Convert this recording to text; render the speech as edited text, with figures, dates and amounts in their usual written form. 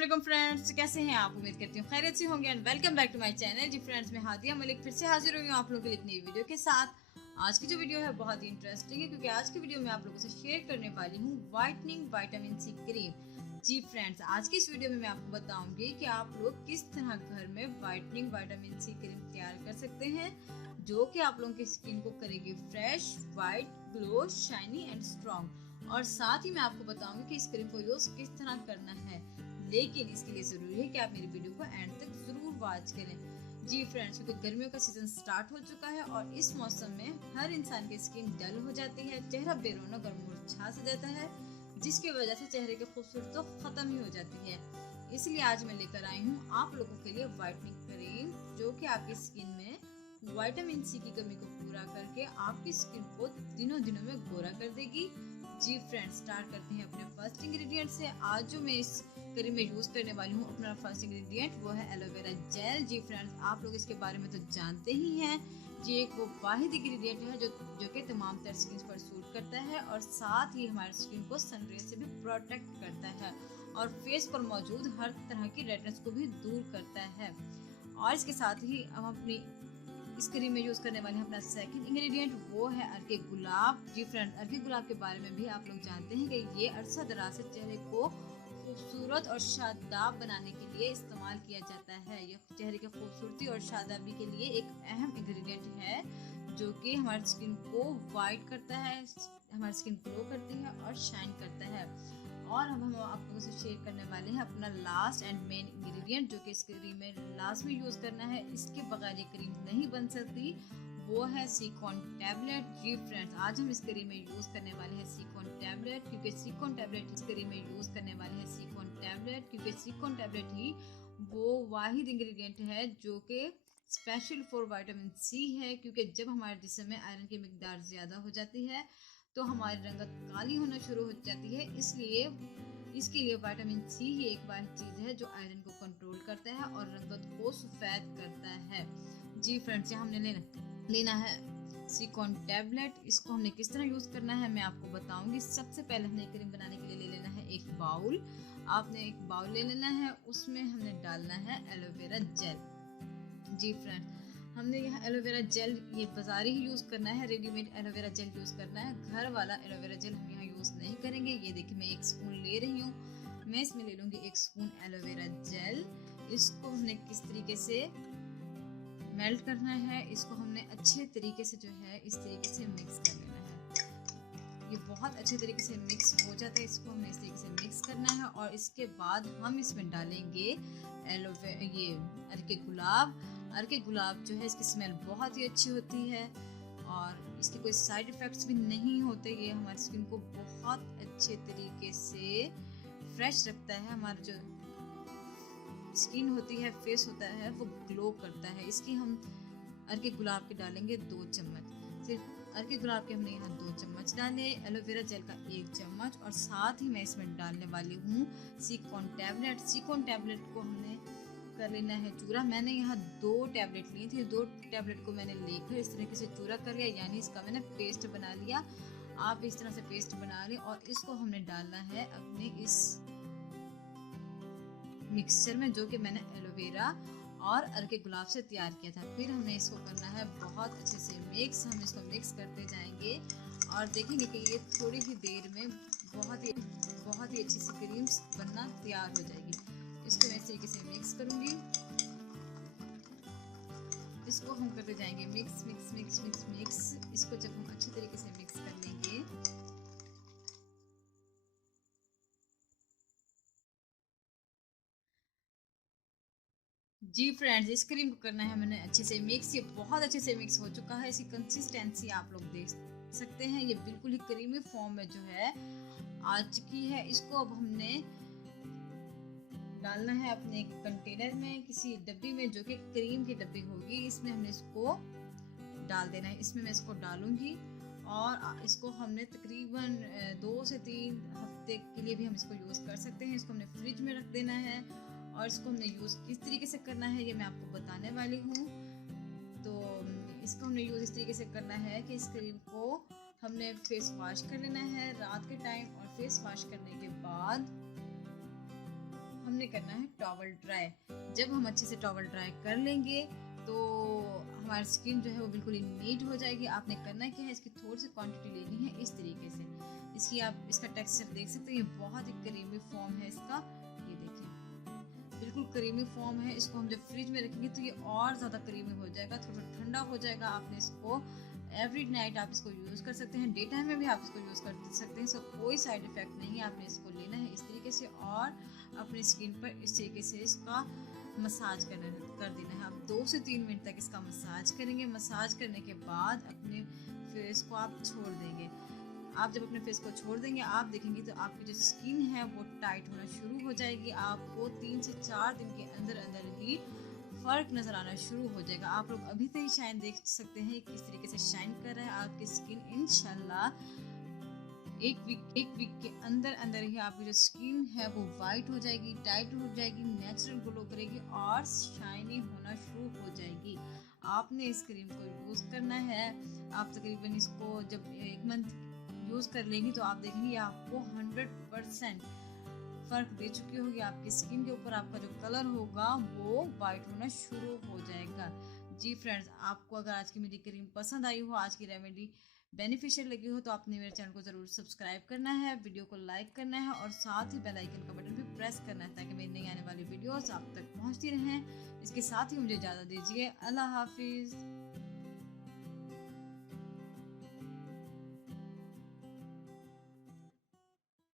अस्सलाम फ्रेंड्स, कैसे हैं आप? उम्मीद करती हूँ खैरियत से होंगे and welcome back to my channel. जी फ्रेंड्स, मैं हादिया मलिक फिर से हाजिर हुई हूँ आप लोगों के लिए एक नई वीडियो के साथ। आज की जो वीडियो है बहुत ही इंटरेस्टिंग है क्योंकि आज की वीडियो में आप लोगों से शेयर करने वाली हूँ वाइटनिंग विटामिन सी क्रीम। जी फ्रेंड्स, आज की इस वीडियो में मैं आपको बताऊंगी कि आप लोग किस तरह घर में वाइटनिंग विटामिन सी क्रीम तैयार कर सकते हैं जो कि आप लोगों की स्किन को करेगी fresh, white, glow, shiny and strong. और साथ ही मैं आपको बताऊंगी कि इस क्रीम को यूज किस तरह करना है, लेकिन इसके लिए जरूरी है कि आप मेरी वीडियो को एंड तक जरूर वॉच करें। जी फ्रेंड्स, क्योंकि गर्मियों का सीजन स्टार्ट हो चुका है और इस मौसम में हर इंसान की स्किन डल हो जाती है, चेहरा बेरौनक और मुरझा सा जाता है, जिसकी वजह से चेहरे की खूबसूरती तो खत्म ही हो जाती है। इसलिए आज मैं लेकर आई हूँ आप लोगों के लिए वाइटनिंग क्रीम जो कि आपकी स्किन में विटामिन सी की कमी को पूरा करके आपकी स्किन को दिनों दिनों में गोरा कर देगी। जी फ्रेंड्स, स्टार्ट करते हैं अपने फर्स्ट इंग्रेडिएंट से। आज जो मैं इस क्रीम में यूज करने वाली हूँ अपना फर्स्ट इंग्रेडिएंट वो है एलोवेरा जेल। जी फ्रेंड्स, आप लोग इसके बारे में तो जानते ही हैं। जी एक वो वाहिद इंग्रेडिएंट है जो कि तमाम तर स्किन पर सूट करता है और साथ ही हमारी स्किन को सनरे से भी प्रोटेक्ट करता है और फेस पर मौजूद हर तरह की रेडनेस को भी दूर करता है। और इसके साथ ही हम अपनी इस क्रीम में यूज करने वाले हैं अपना सेकंड इंग्रेडिएंट वो है अर्के गुलाब। जी फ्रेंड, अर्के गुलाब के बारे में भी आप लोग जानते हैं कि ये अरसा दराज से चेहरे को खूबसूरत और शादाब बनाने के लिए इस्तेमाल किया जाता है। ये चेहरे की खूबसूरती और शादाबी के लिए एक अहम इंग्रेडिएंट है जो कि हमारी स्किन को वाइट करता है, हमारी स्किन ग्लो करती है और शाइन करता है। और अब हम आप लोगों से शेयर करने वाले हैं अपना लास्ट एंड मेन इंग्रेडिएंट जो कि इस क्रीम में लास्ट में यूज करना है, इसके बगैर ये क्रीम नहीं बन सकती, वो है सिलिकॉन टैबलेट। जी फ्रेंड्स, आज हम इस क्रीम में यूज करने वाले हैं सिलिकॉन टैबलेट क्योंकि सिलिकॉन टैबलेट इस क्रीम में यूज करने वाले हैं सिलिकॉन टैबलेट क्योंकि सिलिकॉन टैबलेट ही वो वाहिद इंग्रेडिएंट है जो कि स्पेशल फॉर विटामिन सी है। क्योंकि जब हमारे जिस्म में आयरन की मिकदार ज्यादा हो जाती है तो हमारी रंगत काली होना शुरू हो जाती है, इसलिए इसके लिए विटामिन सी ही एक वाहिद चीज है जो आयरन को कंट्रोल करता है और रंगत को सफेद करता है। जी फ्रेंड्स, यहाँ हमने लेना है सिलिकॉन टैबलेट। इसको हमने किस तरह यूज करना है मैं आपको बताऊंगी। सबसे पहले हमने क्रीम बनाने के लिए ले लेना है एक बाउल। आपने एक बाउल ले लेना है, उसमें हमने डालना है एलोवेरा जेल। जी फ्रेंड्स, हमने यहाँ एलोवेरा जेल ये बाजारी ही यूज करना है, रेडीमेड एलोवेरा जेल यूज करना है, घर वाला एलोवेरा जेल हम यहाँ यूज नहीं करेंगे। ये देखिए मैं एक स्पून ले रही हूँ, मैं इसमें ले लूंगी एक स्पून एलोवेरा जेल। इसको हमने किस तरीके से मेल्ट करना है, इसको हमने अच्छे तरीके से जो है इस तरीके से मिक्स कर लेना है। ये बहुत अच्छे तरीके से मिक्स हो जाता है, इसको हमें इस तरीके से मिक्स करना है और इसके बाद हम इसमें डालेंगे ये अर्के गुलाब। अर्के गुलाब जो है इसकी स्मेल बहुत ही अच्छी होती है और इसके कोई साइड इफेक्ट्स भी नहीं होते। ये हमारी स्किन को बहुत अच्छे तरीके से फ्रेश रखता है, हमारी जो स्किन होती है, फेस होता है, वो ग्लो करता है। इसकी हम अर्के गुलाब के डालेंगे 2 चम्मच। सिर्फ अर्के गुलाब के हमने यहाँ 2 चम्मच डाले, एलोवेरा जेल का 1 चम्मच और साथ ही मैं इसमें डालने वाली हूँ सिलिकॉन टैबलेट। सिलिकॉन टैबलेट को हमने कर लेना है चूरा। मैंने यहाँ 2 टैबलेट ली थी, 2 टैबलेट को मैंने लेकर इस तरीके से चूरा कर लिया, यानी इसका मैंने पेस्ट बना लिया। आप इस तरह से पेस्ट बना लें और इसको हमने डालना है अपने इस मिक्सचर में जो कि मैंने एलोवेरा और अर्के गुलाब से तैयार किया था। फिर हमें इसको करना है बहुत अच्छे से मिक्स। हम इसको मिक्स करते जाएंगे और देखेंगे कि ये थोड़ी ही देर में बहुत ही अच्छी सी क्रीम बनना तैयार हो जाएगी। इसको मैं इस तरीके से मिक्स करूंगी, इसको हम करते जाएंगे mix mix mix mix mix. इसको जब हम अच्छे तरीके से मिक्स कर लेंगे जी फ्रेंड्स, इस क्रीम को करना है मैंने अच्छे से मिक्स। ये बहुत अच्छे से मिक्स हो चुका है, इसकी कंसिस्टेंसी आप लोग देख सकते हैं, ये बिल्कुल ही क्रीमी फॉर्म में जो है आ चुकी है। इसको अब हमने डालना है अपने कंटेनर में, किसी डब्बी में जो कि क्रीम की डब्बी होगी, इसमें हमने इसको डाल देना है। इसमें मैं इसको डालूंगी और इसको हमने तकरीबन 2 से 3 हफ्ते के लिए भी हम इसको यूज़ कर सकते हैं। इसको हमने फ्रिज में रख देना है और इसको हमने यूज़ किस तरीके से करना है ये मैं आपको बताने वाली हूँ। तो इसको हमने यूज़ इस तरीके से करना है कि इस क्रीम को हमने फेस वॉश कर लेना है रात के टाइम और फेस वॉश करने के बाद हमने करना है टॉवल ड्राई। जब हम अच्छे से टॉवल ड्राई कर लेंगे तो हमारी स्किन जो है वो बिल्कुल ही नीट हो जाएगी। आपने करना क्या है, इसकी थोड़ी सी क्वांटिटी लेनी है इस तरीके से। इसकी आप इसका टेक्सचर देख सकते हैं, ये बहुत ही क्रीमी फॉर्म है इसका। ये देखिए बिल्कुल क्रीमी फॉर्म है। इसको हम जब फ्रिज में रखेंगे तो ये और ज़्यादा क्रीमी हो जाएगा, थोड़ा ठंडा हो जाएगा। आपने इसको एवरी नाइट आप इसको यूज़ कर सकते हैं, डे टाइम में भी आप इसको यूज़ कर सकते हैं। इसका कोई साइड इफ़ेक्ट नहीं है। आपने इसको लेना है इस तरीके से और अपनी स्किन पर इस तरीके से इसका मसाज कर देना है। आप 2 से 3 मिनट तक इसका मसाज करेंगे। मसाज करने के बाद अपने फेस को आप छोड़ देंगे। आप जब अपने फेस को छोड़ देंगे आप देखेंगे तो आपकी जो स्किन है वो टाइट होना शुरू हो जाएगी। आपको 3 से 4 दिन के अंदर अंदर ही फ़र्क नज़र आना शुरू हो जाएगा। आप लोग अभी से ही शाइन देख सकते हैं किस तरीके से शाइन कर रहा है आपकी स्किन। इंशाल्लाह एक वीक के अंदर अंदर ही आपकी जो स्किन है वो वाइट हो जाएगी, टाइट हो जाएगी, नेचुरल ग्लो करेगी और शाइनी होना शुरू हो जाएगी। आपने इस क्रीम को यूज़ करना है। आप तकरीबन इसको जब 1 मंथ यूज़ कर लेंगी तो आप देखेंगे आपको 100% फ़र्क दे चुकी होगी आपकी स्किन के ऊपर। आपका जो कलर होगा वो वाइट होना शुरू हो जाएगा। जी फ्रेंड्स, आपको अगर आज की मेरी क्रीम पसंद आई हो, आज की रेमेडी बेनिफिशियल लगी हो तो आपने मेरे चैनल को ज़रूर सब्सक्राइब करना है, वीडियो को लाइक करना है और साथ ही बेल आइकन का बटन भी प्रेस करना है ताकि मेरी नई आने वाली वीडियोस आप तक पहुंचती रहें। इसके साथ ही मुझे इजाज़त दीजिए। अल्लाह हाफिज़।